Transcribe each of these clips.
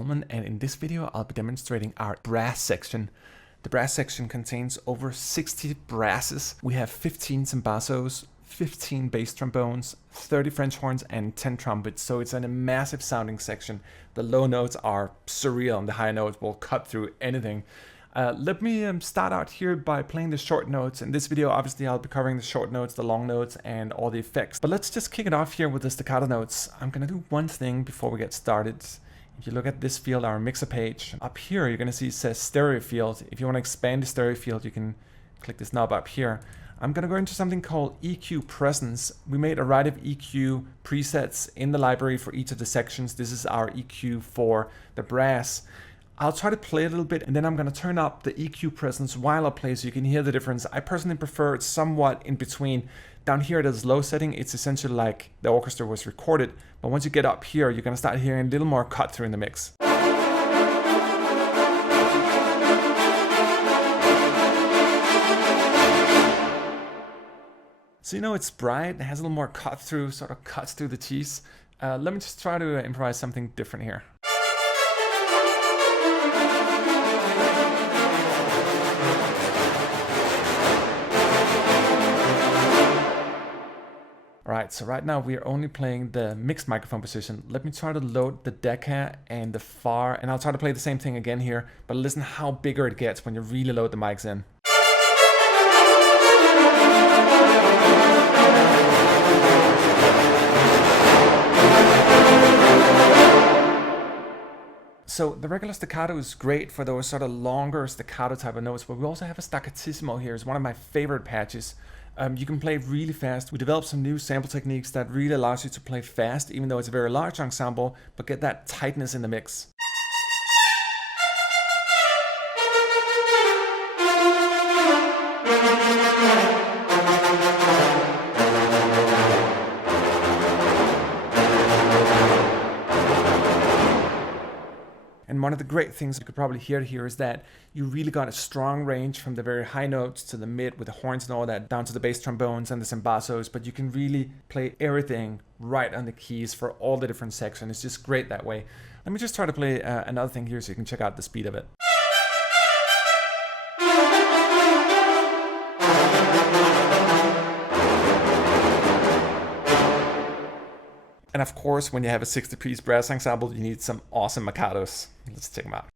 Folmann, and in this video I'll be demonstrating our brass section. The brass section contains over 60 brasses. We have 15 bassos, 15 bass trombones, 30 French horns and 10 trumpets, so it's a massive sounding section. The low notes are surreal and the high notes will cut through anything. Let me start out here by playing the short notes. In this video, obviously, I'll be covering the short notes, the long notes, and all the effects. But let's just kick it off here with the staccato notes. I'm going to do one thing before we get started. If you look at this field, our mixer page, up here, you're going to see it says stereo field. If you want to expand the stereo field, you can click this knob up here. I'm going to go into something called EQ Presence. We made a variety of EQ presets in the library for each of the sections. This is our EQ for the brass. I'll try to play a little bit and then I'm going to turn up the EQ presence while I play so you can hear the difference. I personally prefer it somewhat in between. Down here at this low setting, it's essentially like the orchestra was recorded. But once you get up here, you're going to start hearing a little more cut through in the mix. So you know it's bright, it has a little more cut through, sort of cuts through the cheese. Let me just try to improvise something different here. Alright, so right now we are only playing the mixed microphone position. Let me try to load the Decca and the Far, and I'll try to play the same thing again here, but listen how bigger it gets when you really load the mics in. So the regular staccato is great for those sort of longer staccato type of notes, but we also have a staccatissimo here. It's one of my favorite patches. You can play really fast. We developed some new sample techniques that really allows you to play fast, even though it's a very large ensemble, but get that tightness in the mix. And one of the great things you could probably hear here is that you really got a strong range from the very high notes to the mid with the horns and all that, down to the bass trombones and the bassos, but you can really play everything right on the keys for all the different sections. It's just great that way. Let me just try to play another thing here so you can check out the speed of it. And of course, when you have a 60-piece brass ensemble, you need some awesome maccatos. Let's check them out.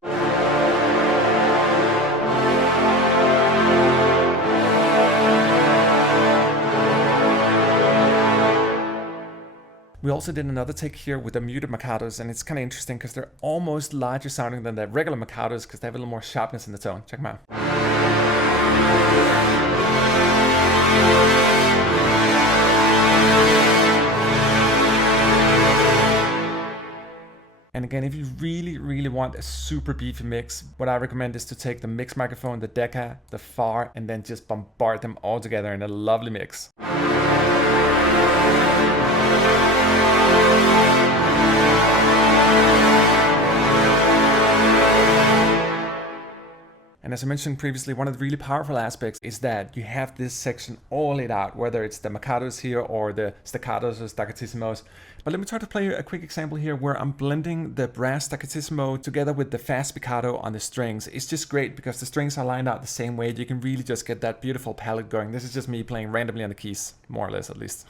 We also did another take here with the muted maccatos, and it's kind of interesting because they're almost larger sounding than the regular maccatos because they have a little more sharpness in the tone. Check them out. And again, if you really want a super beefy mix, what I recommend is to take the mixed microphone, the Decca, the Far, and then just bombard them all together in a lovely mix. And as I mentioned previously, one of the really powerful aspects is that you have this section all laid out, whether it's the maccatos here or the staccatos or staccattissimos. But let me try to play a quick example here where I'm blending the brass staccatissimo together with the fast spiccato on the strings. It's just great because the strings are lined out the same way. You can really just get that beautiful palette going. This is just me playing randomly on the keys, more or less at least.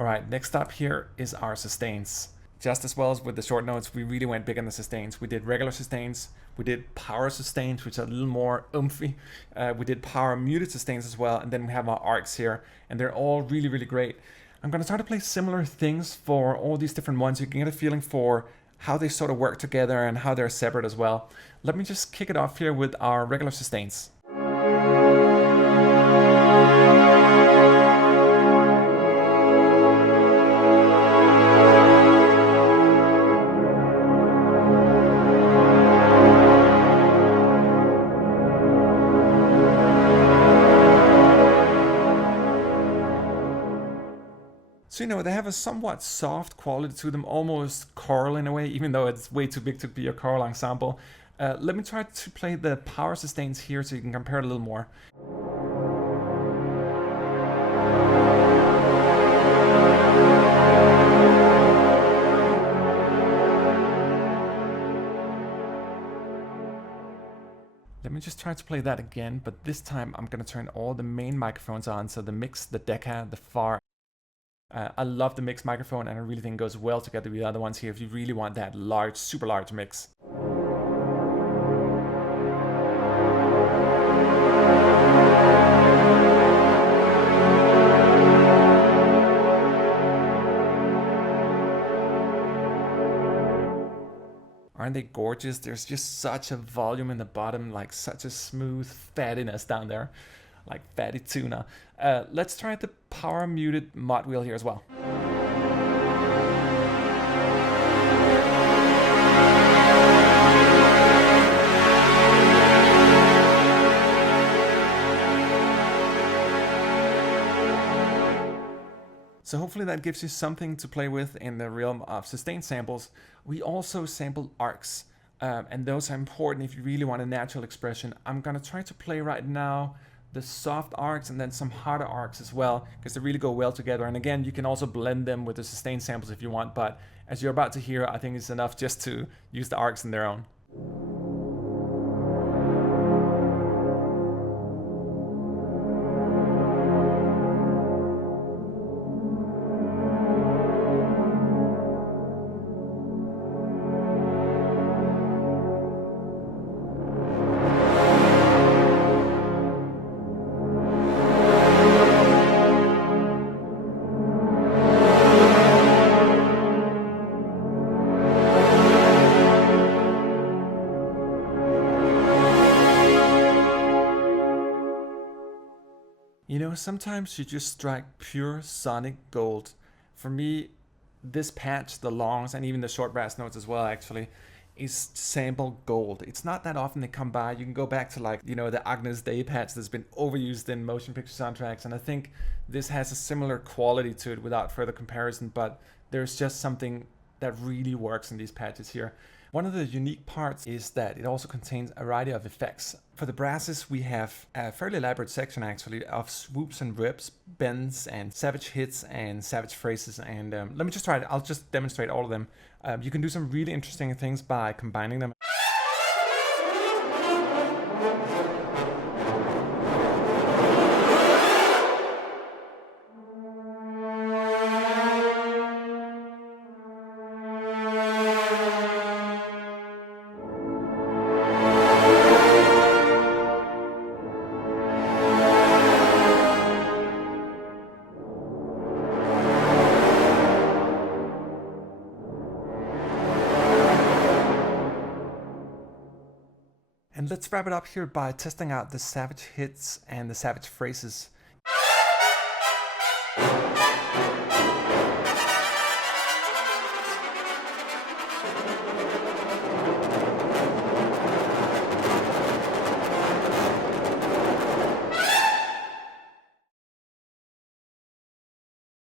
Alright, next up here is our sustains. Just as well as with the short notes, we really went big on the sustains. We did regular sustains, we did power sustains, which are a little more oomphy. We did power muted sustains as well, and then we have our arcs here, and they're all really great. I'm going to try to play similar things for all these different ones. You can get a feeling for how they sort of work together and how they're separate as well. Let me just kick it off here with our regular sustains. So, you know, they have a somewhat soft quality to them, almost choral in a way, even though it's way too big to be a choral ensemble. Let me try to play the power sustains here so you can compare it a little more. Let me just try to play that again, but this time I'm going to turn all the main microphones on, so the mix, the Decca, the Far. I love the mix microphone, and I really think it goes well together with the other ones here if you really want that large, super large mix. Aren't they gorgeous? There's just such a volume in the bottom, like such a smooth fattiness down there, like fatty tuna. Let's try the power muted mod wheel here as well. So hopefully that gives you something to play with in the realm of sustained samples. We also sampled arcs, and those are important if you really want a natural expression. I'm gonna try to play right now the soft arcs and then some harder arcs as well, because they really go well together. And again, you can also blend them with the sustained samples if you want, but as you're about to hear, I think it's enough just to use the arcs in their own. You know, sometimes you just strike pure sonic gold. For me, this patch, the longs, and even the short brass notes as well, actually, is sample gold. It's not that often they come by. You can go back to, like, you know, the Agnus Dei patch that's been overused in motion picture soundtracks, and I think this has a similar quality to it without further comparison, but there's just something that really works in these patches here. One of the unique parts is that it also contains a variety of effects. For the brasses, we have a fairly elaborate section actually of swoops and rips, bends and savage hits and savage phrases. And let me just try it. I'll just demonstrate all of them. You can do some really interesting things by combining them. And let's wrap it up here by testing out the savage hits and the savage phrases.